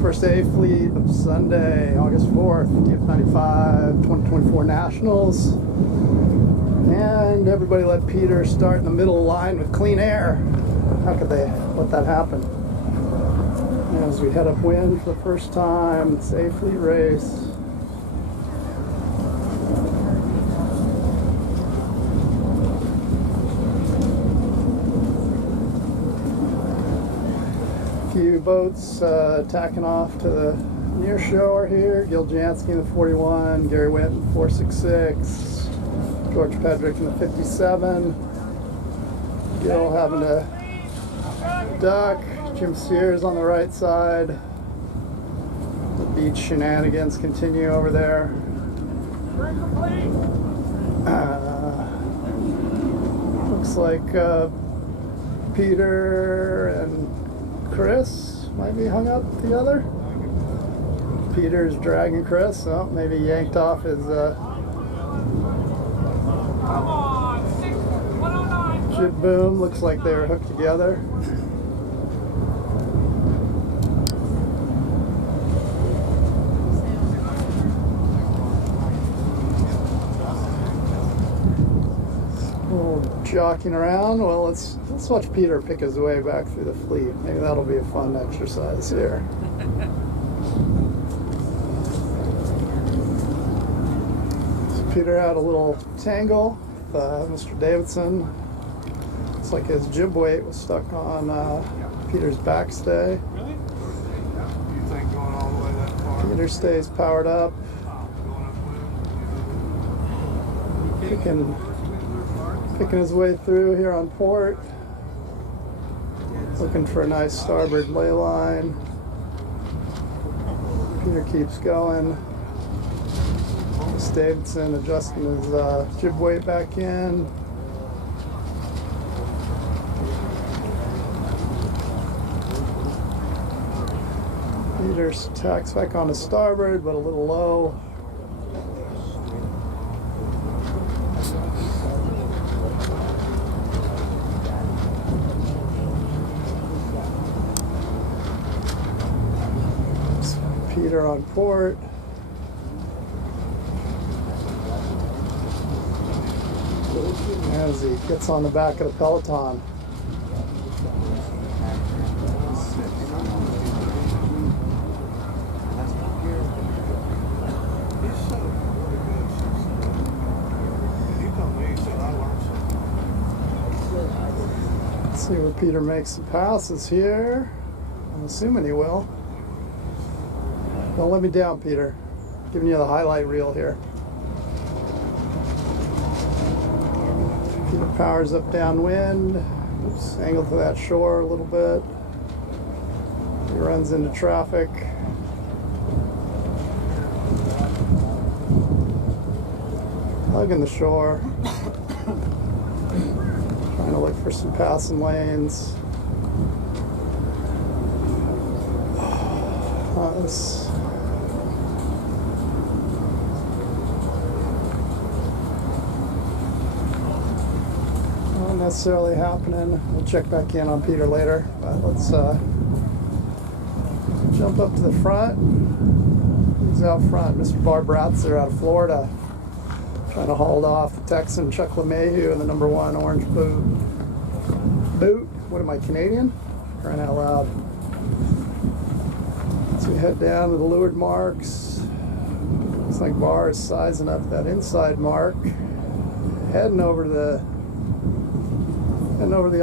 First A fleet of Sunday, August 4th, DF95, 2024 Nationals. And everybody let Peter start in the middle line with clean air. How could they let that happen? As we head upwind for the first time, it's A fleet race. Few boats tacking off to the near shore here. Gil Jansky in the 41, Gary Witt in the 466, George Pedrick in the 57. Gil having to duck. Jim Sears on the right side. The beach shenanigans continue over there. Looks like Peter and Chris might be hung up together. Peter's dragging Chris. Oh, maybe yanked off his jib boom. Looks like they were hooked together. Jockeying around. Well, let's watch Peter pick his way back through the fleet. Maybe that'll be a fun exercise here. So Peter had a little tangle with Mr. Davidson. Looks like his jib weight was stuck on Peter's backstay. Really? You think going all the way that far? Peter stays powered up. Picking his way through here on port. Looking for a nice starboard ley line. Peter keeps going. Davidson adjusting his jib weight back in. Peter tacks back on to starboard, but a little low. Peter on port. As he gets on the back of the peloton. Let's see where Peter makes some passes here. I'm assuming he will. Don't let me down, Peter. Giving you the highlight reel here. Peter powers up downwind. Oops, angled to that shore a little bit. He runs into traffic. Hugging the shore. Trying to look for some passing lanes. This not necessarily happening. We'll check back in on Peter later, but let's jump up to the front. Who's out front? Mr. Barb Ratzer out of Florida, trying to hold off the Texan Chuck LeMahieu in the number 1 orange boot. What am I, Canadian? Crying out loud. So we head down to the leeward marks. Looks like Barr is sizing up that inside mark. Heading over the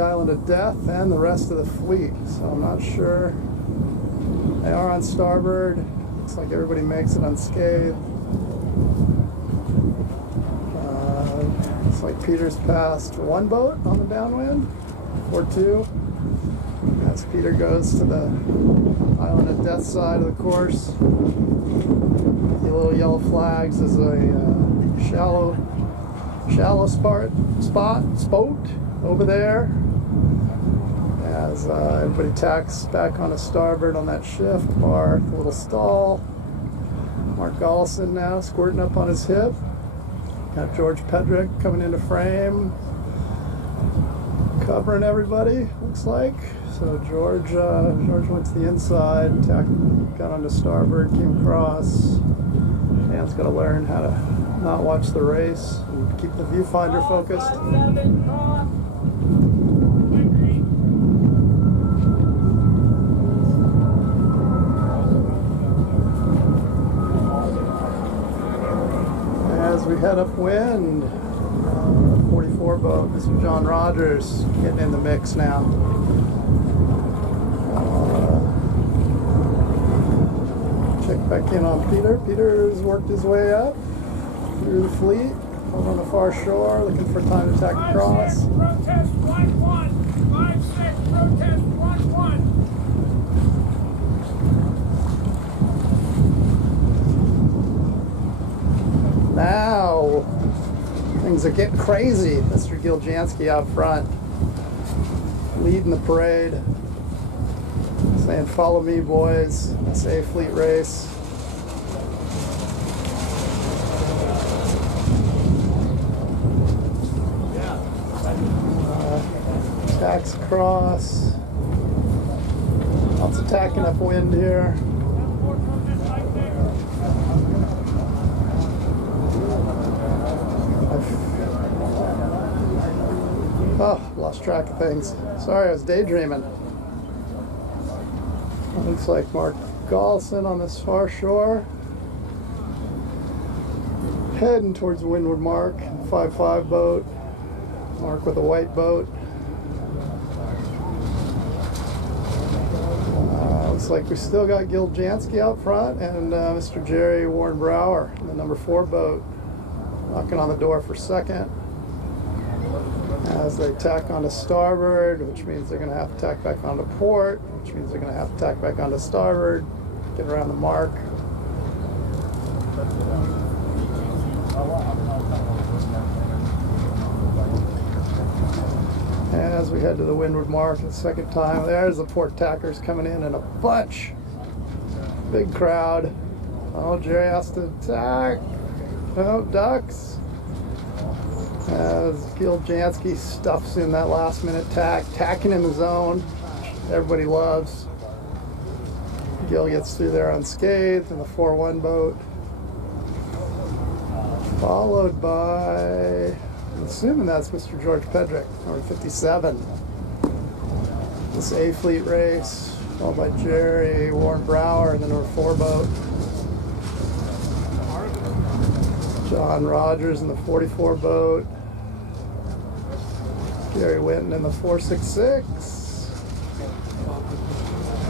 island of Death and the rest of the fleet. So I'm not sure. They are on starboard. Looks like everybody makes it unscathed. Looks like Peter's passed one boat on the downwind, or two. As Peter goes to the island of Death side of the course. The little yellow flags is a shallow spot over there. As everybody tacks back on a starboard on that shift bar, the little stall. Mark Gollison now squirting up on his hip. Got George Pedrick coming into frame. covering everybody, looks like. So George went to the inside, got onto starboard, came across. Dan's got to learn how to not watch the race and keep the viewfinder focused. As we head upwind, 44 boat, Mr. John Rogers getting in the mix now. Check back in on Peter. Peter's worked his way up through the fleet, over on the far shore, looking for time to tack across. Protest 1-1. 5-6, protest 1-1. Now, things are getting crazy. Mr. Giljansky out front, leading the parade, saying, "Follow me, boys. SA Fleet race." Tacks across. Lots of tacking upwind here. Oh, lost track of things. Sorry, I was daydreaming. Looks like Mark Gallison on this far shore. Heading towards the windward mark. 5-5 boat. Mark with a white boat. Looks like we still got Giljansky out front and Mr. Jerry Warren Brower in the number 4 boat. Knocking on the door for second. As they tack onto starboard, which means they're going to have to tack back onto port, which means they're going to have to tack back onto starboard, get around the mark. As we head to the windward mark the second time, there's the port tackers coming in a bunch. Big crowd. Oh, Jerry has to tack. Oh, ducks. As Giljansky stuffs in that last minute tacking in the zone, which everybody loves. Gil gets through there unscathed in the 4-1 boat. Followed by, I'm assuming that's Mr. George Pedrick, number 57. This A Fleet race, followed by Jerry Warren Brower in the number 4 boat. John Rogers in the 44 boat. Gary Winton in the 466.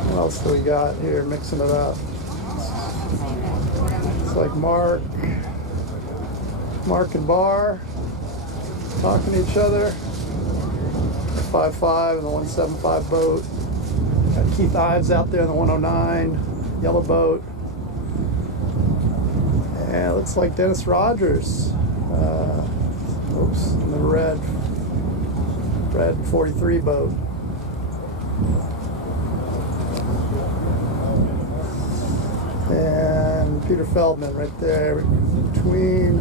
What else do we got here? Mixing it up. It's like Mark and Barr talking to each other. 5-5 in the 175 boat. Got Keith Ives out there in the 109 yellow boat. And it looks like Dennis Rogers. In the red 43 boat. And Peter Feldman right there between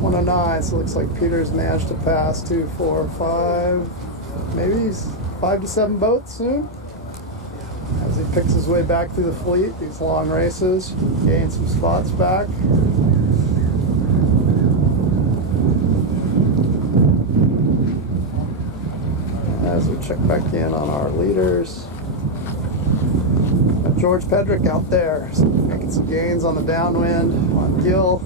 109. So it looks like Peter's managed to pass 2, 4, 5, maybe 5 to 7 boats soon. As he picks his way back through the fleet, these long races, gain some spots back. As we check back in on our leaders. Got George Pedrick out there, making some gains on the downwind on Gil.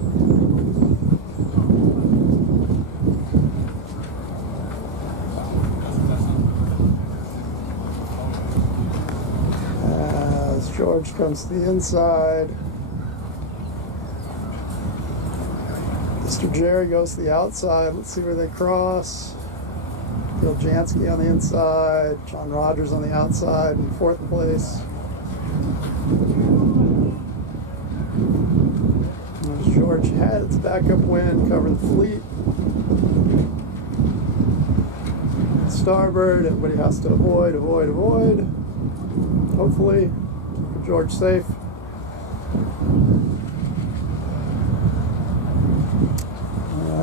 George comes to the inside. Mr. Jerry goes to the outside. Let's see where they cross. Giljansky on the inside. John Rogers on the outside in 4th place. As George heads back upwind, covering the fleet. Starboard, everybody has to avoid. Hopefully. George safe.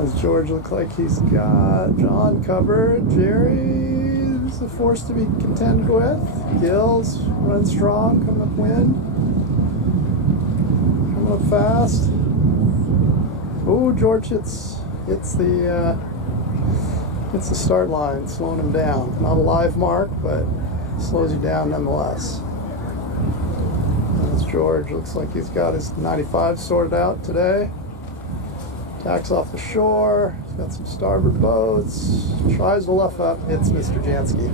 Does George look like he's got John covered? Jerry's a force to be contended with. Gills running strong, coming up wind. Coming up fast. Oh, George hits the start line, slowing him down. Not a live mark, but slows you down nonetheless. As George looks like he's got his 95 sorted out today. Tacks off the shore. He's got some starboard boats. Tries to luff up, hits Mr. Jansky.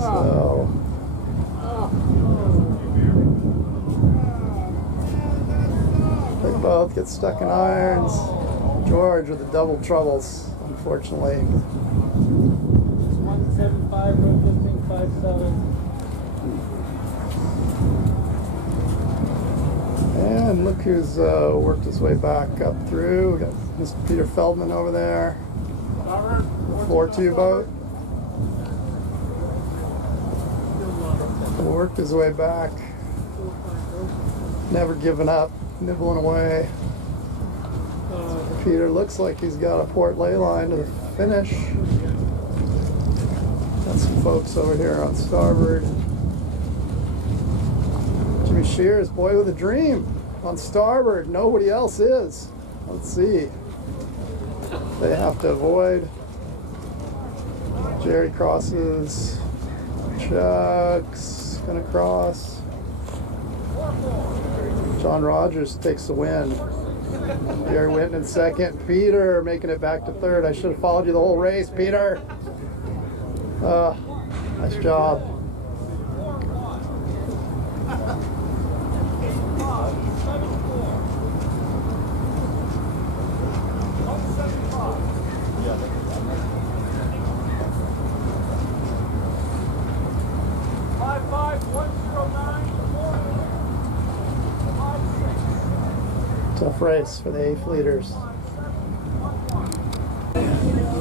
So they both get stuck in irons. George with the double troubles, unfortunately. 175, road 1557. And look who's worked his way back up through. We got Mr. Peter Feldman over there. 4-2 boat. Worked his way back. Never giving up, nibbling away. Peter looks like he's got a port ley line to the finish. Got some folks over here on starboard. Jimmy Shears, boy with a dream, on starboard. Nobody else is. Let's see. They have to avoid. Jerry crosses. Chuck's gonna cross. John Rogers takes the win. Jerry Winton in second. Peter making it back to third. I should have followed you the whole race, Peter. Nice job. Tough race for the A fleeters.